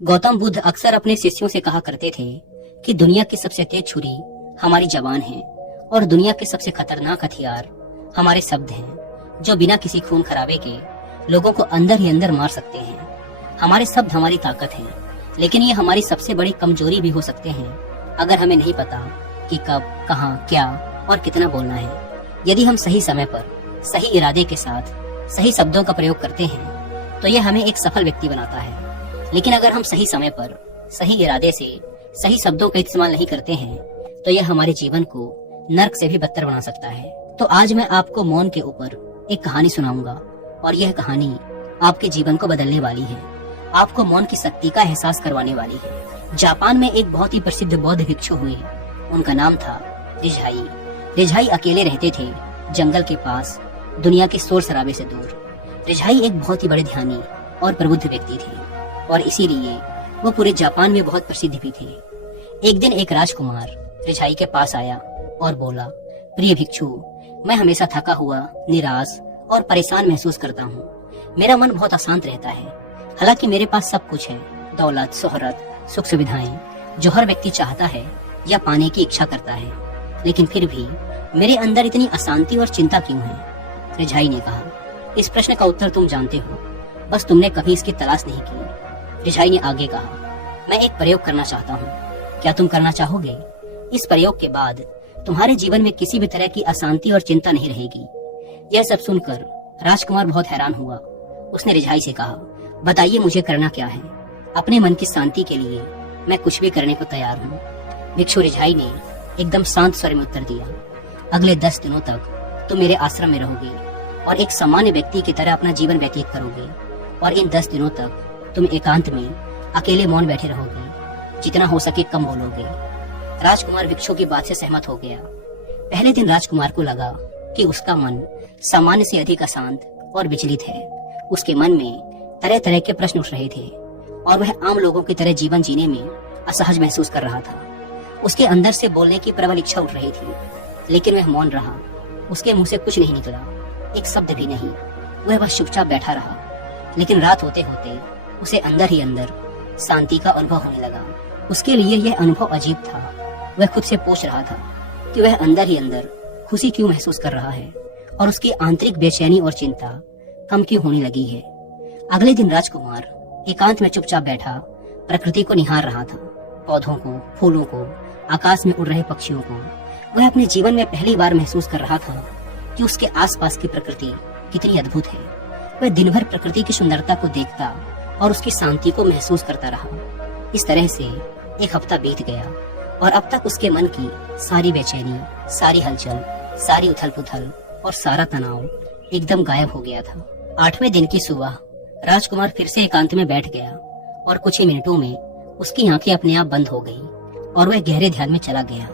गौतम बुद्ध अक्सर अपने शिष्यों से कहा करते थे कि दुनिया की सबसे तेज छुरी हमारी जबान है और दुनिया के सबसे खतरनाक हथियार हमारे शब्द हैं, जो बिना किसी खून खराबे के लोगों को अंदर ही अंदर मार सकते हैं। हमारे शब्द हमारी ताकत है, लेकिन ये हमारी सबसे बड़ी कमजोरी भी हो सकते हैं अगर हमें नहीं पता कि कब, कहां, क्या और कितना बोलना है। यदि हम सही समय पर सही इरादे के साथ सही शब्दों का प्रयोग करते हैं तो यह हमें एक सफल व्यक्ति बनाता है। लेकिन अगर हम सही समय पर सही इरादे से सही शब्दों का इस्तेमाल नहीं करते हैं तो यह हमारे जीवन को नर्क से भी बदतर बना सकता है। तो आज मैं आपको मौन के ऊपर एक कहानी सुनाऊंगा और यह कहानी आपके जीवन को बदलने वाली है, आपको मौन की शक्ति का एहसास करवाने वाली है। जापान में एक बहुत ही प्रसिद्ध बौद्ध भिक्षु हुए, उनका नाम था रिझाई। रिझाई अकेले रहते थे जंगल के पास, दुनिया के शोर शराबे से दूर। रिझाई एक बहुत ही बड़े ध्यानी और प्रबुद्ध व्यक्ति थे और इसीलिए वो पूरे जापान में बहुत प्रसिद्ध भी थे। एक दिन एक राजकुमार रिझाई के पास आया और बोला, प्रिय भिक्षु, मैं हमेशा थका हुआ, निराश और परेशान महसूस करता हूँ। मेरा मन बहुत अशांत रहता है। हालांकि मेरे पास सब कुछ है, दौलत, शोहरत, सुख सुविधाएं, जो हर व्यक्ति चाहता है या पाने की इच्छा करता है, लेकिन फिर भी मेरे अंदर इतनी अशांति और चिंता क्यों है? रिझाई ने कहा, इस प्रश्न का उत्तर तुम जानते हो, बस तुमने कभी इसकी तलाश नहीं की। रिझाई ने आगे कहा, मैं एक प्रयोग करना चाहता हूँ, क्या तुम करना चाहोगे? इस प्रयोग के बाद तुम्हारे जीवन में किसी भी तरह की अशांति और चिंता नहीं रहेगी। यह सब सुनकर राजकुमार बहुत हैरान हुआ। उसने रिझाई से कहा, बताइए मुझे करना क्या है? अपने मन की शांति के लिए मैं कुछ भी करने को तैयार हूँ। भिक्षु रिझाई ने एकदम शांत स्वर में उत्तर दिया, अगले 10 दिनों तक तुम मेरे आश्रम में रहोगे और एक सामान्य व्यक्ति की तरह अपना जीवन व्यतीत करोगे और इन 10 दिनों तक तुम एकांत में अकेले मौन बैठे रहोगे, जितना हो सके कम बोलोगे। राजकुमार भिक्षु की बात से सहमत हो गया। पहले दिन राजकुमार को लगा कि उसका मन सामान्य से अधिक अशांत और विचलित है। उसके मन में तरह तरह के प्रश्न उठ रहे थे और वह आम लोगों की तरह जीवन जीने में असहज महसूस कर रहा था। उसके अंदर से बोलने की प्रबल इच्छा उठ रही थी, लेकिन वह मौन रहा। उसके मुंह से कुछ नहीं निकला, एक शब्द भी नहीं। वह बस चुपचाप बैठा रहा। लेकिन रात होते होते उसे अंदर ही अंदर शांति का अनुभव होने लगा। उसके लिए यह अनुभव अजीब था। वह खुद से पूछ रहा था कि वह अंदर ही अंदर खुशी क्यों महसूस कर रहा है और उसकी आंतरिक बेचैनी और चिंता कम क्यों होने लगी है। अगले दिन राजकुमार एकांत में चुपचाप बैठा प्रकृति को निहार रहा था, पौधों को, फूलों को, आकाश में उड़ रहे पक्षियों को। वह अपने जीवन में पहली बार महसूस कर रहा था कि उसके आसपास की प्रकृति कितनी अद्भुत है। वह दिन भर प्रकृति की सुंदरता को देखता और उसकी शांति को महसूस करता रहा। इस तरह से एक हफ्ता बीत गया और अब तक उसके मन की सारी बेचैनी, सारी हलचल, सारी उथल पुथल और सारा तनाव एकदम गायब हो गया था। 8वें दिन की सुबह राजकुमार फिर से एकांत में बैठ गया और कुछ ही मिनटों में उसकी आंखें अपने आप बंद हो गई और वह गहरे ध्यान में चला गया।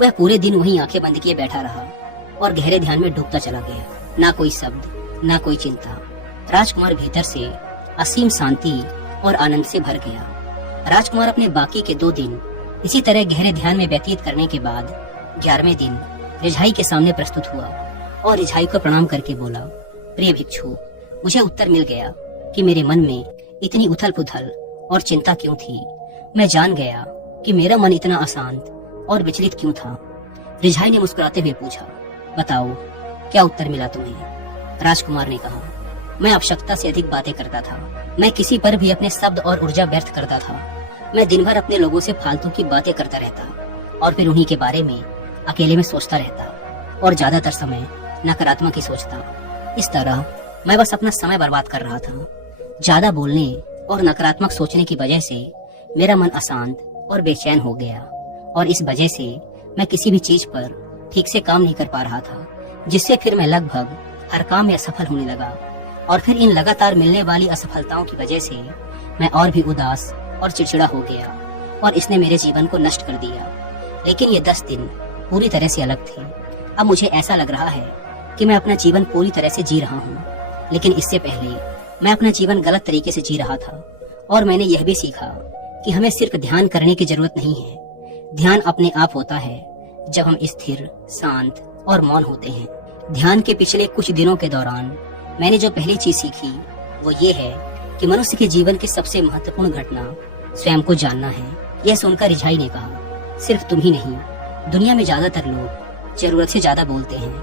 वह पूरे दिन वहीं आंखें बंद किए बैठा रहा और गहरे ध्यान में डूबता चला गया। ना कोई शब्द, ना कोई चिंता। राजकुमार भीतर से असीम शांति और आनंद से भर गया। राजकुमार अपने बाकी के 2 दिन इसी तरह गहरे ध्यान में व्यतीत करने के बाद 11वें दिन रिझाई के सामने प्रस्तुत हुआ और रिझाई को प्रणाम करके बोला, प्रिय भिक्षु, मुझे उत्तर मिल गया कि मेरे मन में इतनी उथल पुथल और चिंता क्यों थी। मैं जान गया कि मेरा मन इतना अशांत और विचलित क्यों था। रिझाई ने मुस्कुराते हुए पूछा, बताओ क्या उत्तर मिला तुम्हें? राजकुमार ने कहा, मैं आवश्यकता से अधिक बातें करता था। मैं किसी पर भी अपने शब्द और ऊर्जा व्यर्थ करता था। मैं दिन भर अपने लोगों से फालतू की बातें करता रहता और फिर उन्हीं के बारे में अकेले में सोचता रहता और ज्यादातर समय नकारात्मक ही सोचता। इस तरह मैं बस अपना समय बर्बाद कर रहा था। ज्यादा बोलने और नकारात्मक सोचने की वजह से मेरा मन अशांत और बेचैन हो गया और इस वजह से मैं किसी भी चीज पर ठीक से काम नहीं कर पा रहा था, जिससे फिर मैं लगभग हर काम में असफल होने लगा और फिर इन लगातार मिलने वाली असफलताओं की वजह से मैं और भी उदास और चिड़चिड़ा हो गया और इसने मेरे जीवन को नष्ट कर दिया। लेकिन ये 10 दिन पूरी तरह से अलग थे। अब मुझे ऐसा लग रहा है कि मैं अपना जीवन पूरी तरह से जी रहा हूँ, लेकिन इससे पहले मैं अपना जीवन गलत तरीके से जी रहा था और मैंने यह भी सीखा कि हमें सिर्फ ध्यान करने की जरूरत नहीं है। ध्यान अपने आप होता है जब हम स्थिर, शांत और मौन होते हैं। ध्यान के पिछले कुछ दिनों के दौरान मैंने जो पहली चीज सीखी वो ये है कि मनुष्य के जीवन की सबसे महत्वपूर्ण घटना स्वयं को जानना है। यह सुनकर रिझाई ने कहा, सिर्फ तुम ही नहीं, दुनिया में ज्यादातर लोग जरूरत से ज्यादा बोलते हैं।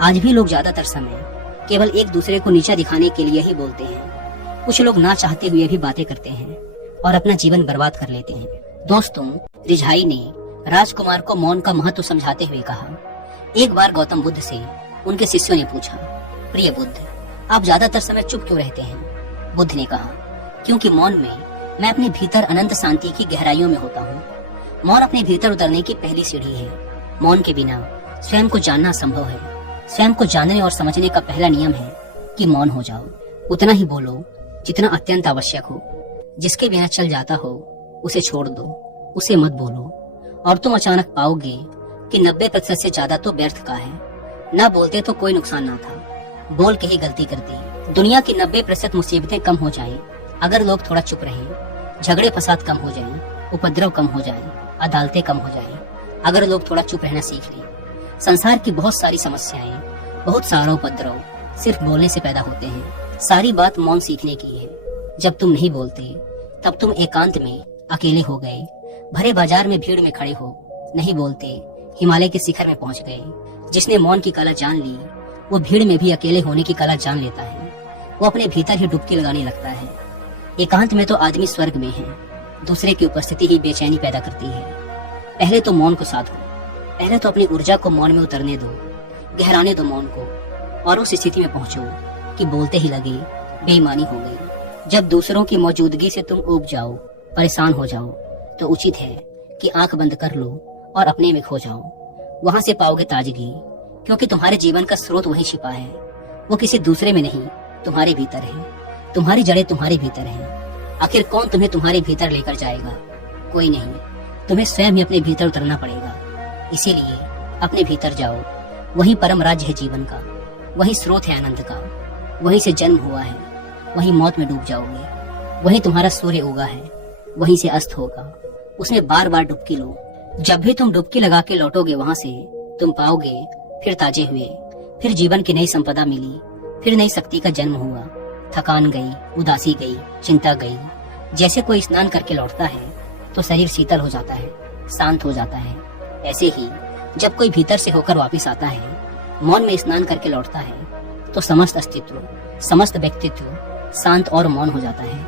आज भी लोग ज्यादातर समय केवल एक दूसरे को नीचा दिखाने के लिए ही बोलते हैं। कुछ लोग ना चाहते हुए भी बातें करते हैं और अपना जीवन बर्बाद कर लेते हैं। दोस्तों, रिझाई ने राजकुमार को मौन का महत्व समझाते हुए कहा, एक बार गौतम बुद्ध से उनके शिष्यों ने पूछा, प्रिय बुद्ध, आप ज्यादातर समय चुप क्यों रहते हैं? बुद्ध ने कहा, क्योंकि मौन में मैं अपने भीतर अनंत शांति की गहराइयों में होता हूँ। मौन अपने भीतर उतरने की पहली सीढ़ी है। मौन के बिना स्वयं को जानना संभव है। स्वयं को जानने और समझने का पहला नियम है कि मौन हो जाओ। उतना ही बोलो जितना अत्यंत आवश्यक हो। जिसके बिना चल जाता हो उसे छोड़ दो, उसे मत बोलो। और तुम अचानक पाओगे कि 90% से ज्यादा तो व्यर्थ का है। न बोलते तो कोई नुकसान ना था, बोल के ही गलती कर दी। दुनिया की 90% मुसीबतें कम हो जाएं अगर लोग थोड़ा चुप रहें। झगड़े फसाद कम हो जाएं, उपद्रव कम हो जाएं, अदालतें कम हो जाएं अगर लोग थोड़ा चुप रहना सीख लें। संसार की बहुत सारी समस्याएं, बहुत सारा उपद्रव सिर्फ बोलने से पैदा होते हैं। सारी बात मौन सीखने की है। जब तुम नहीं बोलते तब तुम एकांत में अकेले हो गए, भरे बाजार में भीड़ में खड़े हो। नहीं बोलते हिमालय के शिखर में पहुंच गए। जिसने मौन की कला जान ली वो भीड़ में भी अकेले होने की कला जान लेता है। वो अपने भीतर ही डुबकी लगाने लगता है। एकांत में तो आदमी स्वर्ग में है। दूसरे की उपस्थिति ही बेचैनी पैदा करती है। पहले तो मौन को साधो। पहले तो अपनी ऊर्जा को मौन में उतरने दो, गहराने दो मौन को, और उस स्थिति में पहुंचो कि बोलते ही लगे बेईमानी हो गई। जब दूसरों की मौजूदगी से तुम ऊब जाओ, परेशान हो जाओ, तो उचित है कि आंख बंद कर लो और अपने में खो जाओ। वहां से पाओगे ताजगी, क्योंकि तुम्हारे जीवन का स्रोत वहीं छिपा है। वो किसी दूसरे में नहीं, तुम्हारे भीतर है। तुम्हारी जड़ें तुम्हारे भीतर हैं। आखिर कौन तुम्हें तुम्हारे भीतर लेकर जाएगा? कोई नहीं। तुम्हें स्वयं ही अपने भीतर उतरना पड़ेगा। इसीलिए अपने भीतर जाओ। वही परम राज्य है जीवन का, वही स्रोत है आनंद का। वहीं से जन्म हुआ है, वहीं मौत में डूब जाओगे। वहीं तुम्हारा सूर्य उगा है, वहीं से अस्त होगा। उसमें बार बार डुबकी लो। जब भी तुम डुबकी लगा के लौटोगे वहां से, तुम पाओगे फिर ताजे हुए, फिर जीवन की नई संपदा मिली, फिर नई शक्ति का जन्म हुआ। थकान गई, उदासी गई, चिंता गई। जैसे कोई स्नान करके लौटता है तो शरीर शीतल हो जाता है, शांत हो जाता है। ऐसे ही जब कोई भीतर से होकर वापस आता है, मौन में स्नान करके लौटता है, तो समस्त अस्तित्व, समस्त व्यक्तित्व शांत और मौन हो जाता है,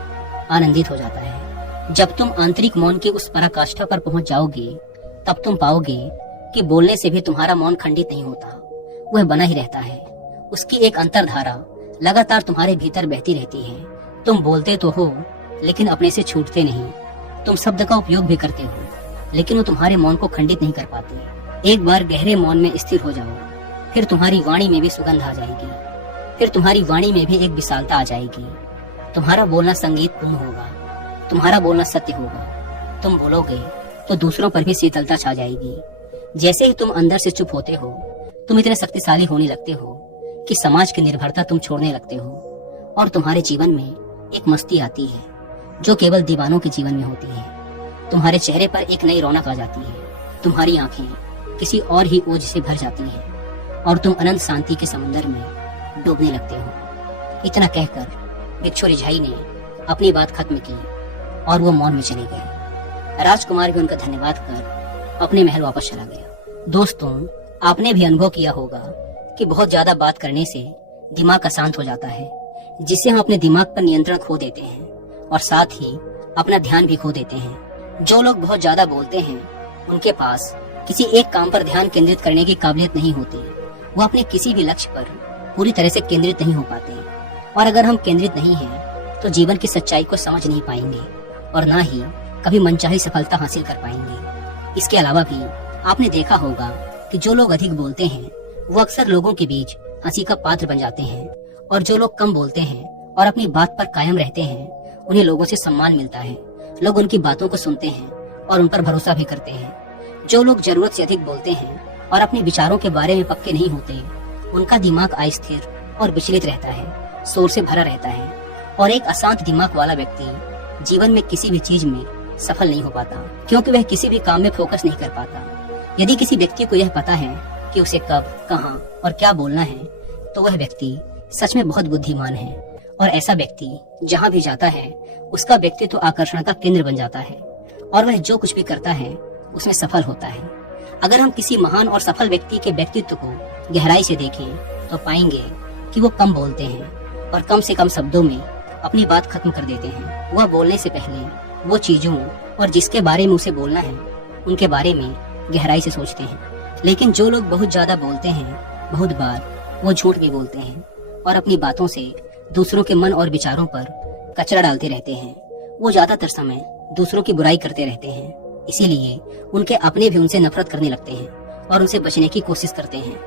आनंदित हो जाता है। जब तुम आंतरिक मौन की उस पराकाष्ठा पर पहुंच जाओगे, तब तुम पाओगे कि बोलने से भी तुम्हारा मौन खंडित नहीं होता, वह बना ही रहता है। उसकी एक अंतर्धारा लगातार तुम्हारे भीतर बहती रहती है। तुम बोलते तो हो, लेकिन अपने से छूटते नहीं। तुम शब्द का उपयोग भी करते हो, लेकिन वो तुम्हारे मौन को खंडित नहीं कर पाते। एक बार गहरे मौन में स्थिर हो जाओ, फिर तुम्हारी वाणी में भी सुगंध आ जाएगी, फिर तुम्हारी वाणी में भी एक विशालता आ जाएगी। तुम्हारा बोलना संगीत पूर्ण होगा, तुम्हारा बोलना सत्य होगा। तुम बोलोगे तो दूसरों पर भी शीतलता छा जाएगी। जैसे ही तुम अंदर से चुप होते हो, तुम इतने शक्तिशाली होने लगते हो कि समाज की निर्भरता तुम छोड़ने लगते हो, और तुम्हारे जीवन में एक मस्ती आती है जो केवल दीवानों के जीवन में होती है। तुम्हारे चेहरे पर एक नई रौनक आ जाती है। तुम्हारी आंखें किसी और ही ओज से भर जाती हैं और तुम अनंत शांति के समुद्र में डूबने लगते हो। इतना कहकर भिक्षु रिझाई ने अपनी बात खत्म की और वो मौन में चले गए। राजकुमार भी उनका धन्यवाद कर अपने महल वापस चला गया। दोस्तों, आपने भी अनुभव किया होगा कि बहुत ज्यादा बात करने से दिमाग अशांत हो जाता है, जिससे हम अपने दिमाग पर नियंत्रण खो देते हैं और साथ ही अपना ध्यान भी खो देते हैं। जो लोग बहुत ज्यादा बोलते हैं, उनके पास किसी एक काम पर ध्यान केंद्रित करने की काबिलियत नहीं होती। वो अपने किसी भी लक्ष्य पर पूरी तरह से केंद्रित नहीं हो पाते, और अगर हम केंद्रित नहीं हैं, तो जीवन की सच्चाई को समझ नहीं पाएंगे और ना ही कभी मनचाही सफलता हासिल कर पाएंगे। इसके अलावा भी आपने देखा होगा कि जो लोग अधिक बोलते हैं वो अक्सर लोगों के बीच हंसी का पात्र बन जाते हैं, और जो लोग कम बोलते हैं और अपनी बात पर कायम रहते हैं, उन्हें लोगों से सम्मान मिलता है। लोग उनकी बातों को सुनते हैं और उन पर भरोसा भी करते हैं। जो लोग जरूरत से अधिक बोलते हैं और अपने विचारों के बारे में पक्के नहीं होते, उनका दिमाग अस्थिर और विचलित रहता है, शोर से भरा रहता है, और एक अशांत दिमाग वाला व्यक्ति जीवन में किसी भी चीज में सफल नहीं हो पाता, क्योंकि वह किसी भी काम में फोकस नहीं कर पाता। यदि किसी व्यक्ति को यह पता है कि उसे कब, कहां और क्या बोलना है, तो वह व्यक्ति सच में बहुत बुद्धिमान है और ऐसा व्यक्ति जहाँ भी जाता है उसका व्यक्तित्व आकर्षण का केंद्र बन जाता है और वह जो कुछ भी करता है उसमें सफल होता है। अगर हम किसी महान और सफल व्यक्ति के व्यक्तित्व को गहराई से देखें तो पाएंगे कि वो कम बोलते हैं और कम से कम शब्दों में अपनी बात खत्म कर देते हैं। वह बोलने से पहले वो चीजों और जिसके बारे में उसे बोलना है उनके बारे में गहराई से सोचते हैं। लेकिन जो लोग बहुत ज्यादा बोलते हैं बहुत बार वो झूठ भी बोलते हैं और अपनी बातों से दूसरों के मन और विचारों पर कचरा डालते रहते हैं। वो ज्यादातर समय दूसरों की बुराई करते रहते हैं, इसीलिए उनके अपने भी उनसे नफरत करने लगते हैं और उनसे बचने की कोशिश करते हैं।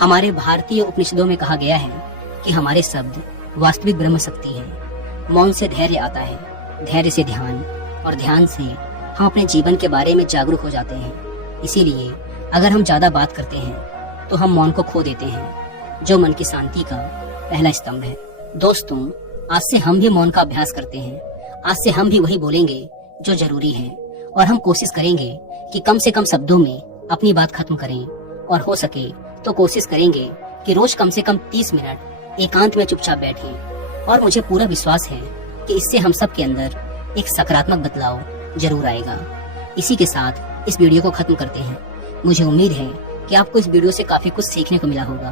हमारे भारतीय उपनिषदों में कहा गया है कि हमारे शब्द वास्तविक ब्रह्म शक्ति है। मौन से धैर्य आता है, धैर्य से ध्यान और ध्यान से हम अपने जीवन के बारे में जागरूक हो जाते हैं। इसीलिए अगर हम ज्यादा बात करते हैं तो हम मौन को खो देते हैं, जो मन की शांति का पहला स्तंभ है। दोस्तों, आज से हम भी मौन का अभ्यास करते हैं। आज से हम भी वही बोलेंगे जो जरूरी है और हम कोशिश करेंगे कि कम से कम शब्दों में अपनी बात खत्म करें और हो सके तो कोशिश करेंगे कि रोज कम से कम 30 मिनट एकांत में चुपचाप बैठें। और मुझे पूरा विश्वास है कि इससे हम सब के अंदर एक सकारात्मक बदलाव जरूर आएगा। इसी के साथ इस वीडियो को खत्म करते हैं। मुझे उम्मीद है कि आपको इस वीडियो से काफी कुछ सीखने को मिला होगा।